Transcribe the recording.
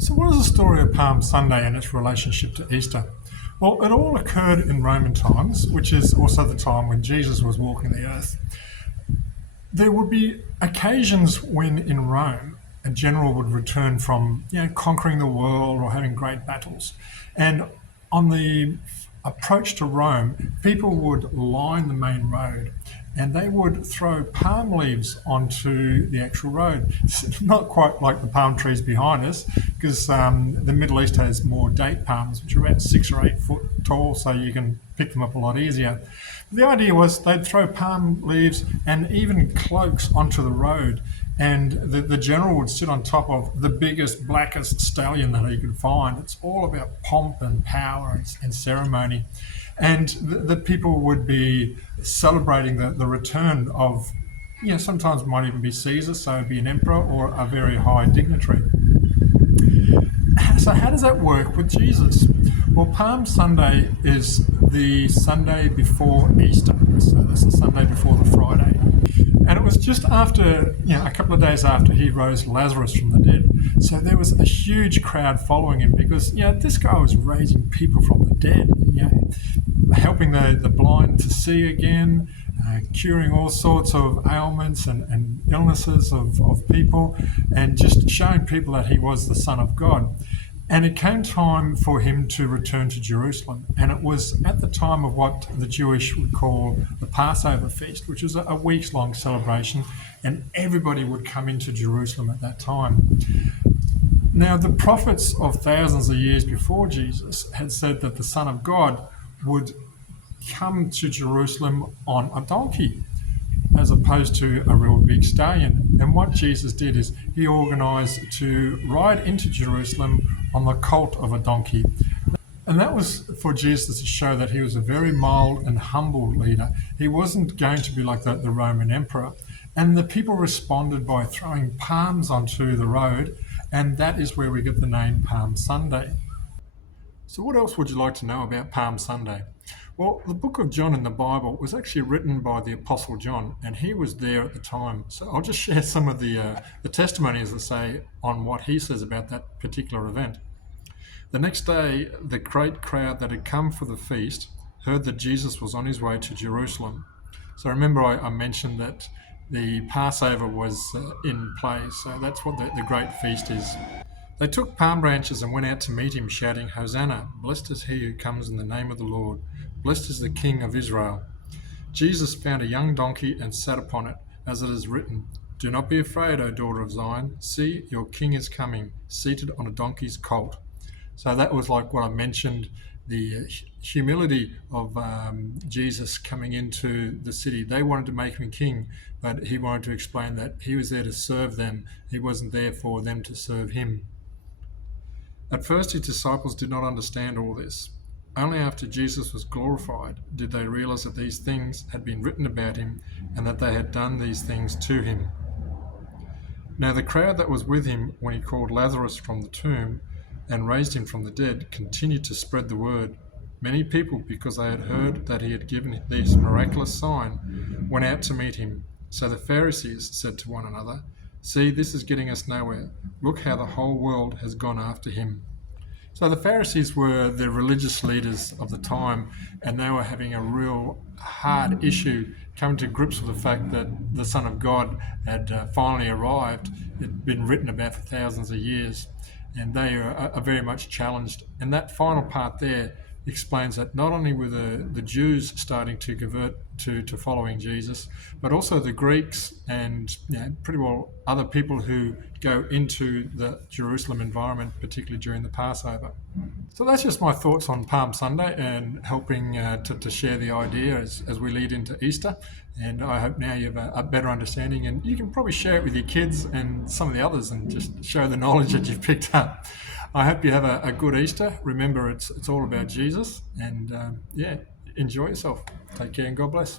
So, what is the story of Palm Sunday and its relationship to Easter? Well, it all occurred in Roman times, which is also the time when Jesus was walking the earth. There would be occasions when in Rome a general would return from conquering the world or having great battles, and on the approach to Rome, people would line the main road and they would throw palm leaves onto the actual road. It's not quite like the palm trees behind us, because the Middle East has more date palms, which are about 6 or 8 foot tall, so you can pick them up a lot easier. The idea was they'd throw palm leaves and even cloaks onto the road, and the general would sit on top of the biggest, blackest stallion that he could find. It's all about pomp and power and ceremony. And the people would be celebrating the return of, sometimes it might even be Caesar, so it'd be an emperor or a very high dignitary. So how does that work with Jesus? Well, Palm Sunday is the Sunday before Easter. So that's the Sunday before the Friday. And it was just after, a couple of days after he rose Lazarus from the dead. So there was a huge crowd following him because, this guy was raising people from the dead, helping the blind to see again, curing all sorts of ailments and illnesses of people, and just showing people that he was the Son of God. And it came time for him to return to Jerusalem. And it was at the time of what the Jewish would call the Passover feast, which was a weeks-long celebration, and everybody would come into Jerusalem at that time. Now, the prophets of thousands of years before Jesus had said that the Son of God would come to Jerusalem on a donkey, as opposed to a real big stallion. And what Jesus did is he organised to ride into Jerusalem on the colt of a donkey. And that was for Jesus to show that he was a very mild and humble leader. He wasn't going to be like the Roman emperor. And the people responded by throwing palms onto the road, and that is where we get the name Palm Sunday. So what else would you like to know about Palm Sunday? Well, the book of John in the Bible was actually written by the Apostle John, and he was there at the time. So I'll just share some of the testimonies that say on what he says about that particular event. The next day, the great crowd that had come for the feast heard that Jesus was on his way to Jerusalem. So remember I mentioned that the Passover was in place, so that's what the great feast is. They took palm branches and went out to meet him, shouting, "Hosanna, blessed is he who comes in the name of the Lord. Blessed is the King of Israel." Jesus found a young donkey and sat upon it, as it is written, "Do not be afraid, O daughter of Zion. See, your king is coming, seated on a donkey's colt." So that was like what I mentioned, the humility of Jesus coming into the city. They wanted to make him king, but he wanted to explain that he was there to serve them. He wasn't there for them to serve him. At first, his disciples did not understand all this. Only after Jesus was glorified did they realize that these things had been written about him and that they had done these things to him. Now the crowd that was with him when he called Lazarus from the tomb and raised him from the dead continued to spread the word. Many people, because they had heard that he had given this miraculous sign, went out to meet him. So the Pharisees said to one another, "See, this is getting us nowhere. Look how the whole world has gone after him." So the Pharisees were the religious leaders of the time, and they were having a real hard issue coming to grips with the fact that the Son of God had finally arrived. It had been written about for thousands of years, and they are very much challenged. And that final part there explains that not only were the Jews starting to convert to following Jesus, but also the Greeks and pretty well other people who go into the Jerusalem environment, particularly during the Passover. So that's just my thoughts on Palm Sunday and helping to share the idea as we lead into Easter. And I hope now you have a better understanding, and you can probably share it with your kids and some of the others and just show the knowledge that you've picked up. I hope you have a good Easter. Remember, it's all about Jesus, and enjoy yourself. Take care and God bless.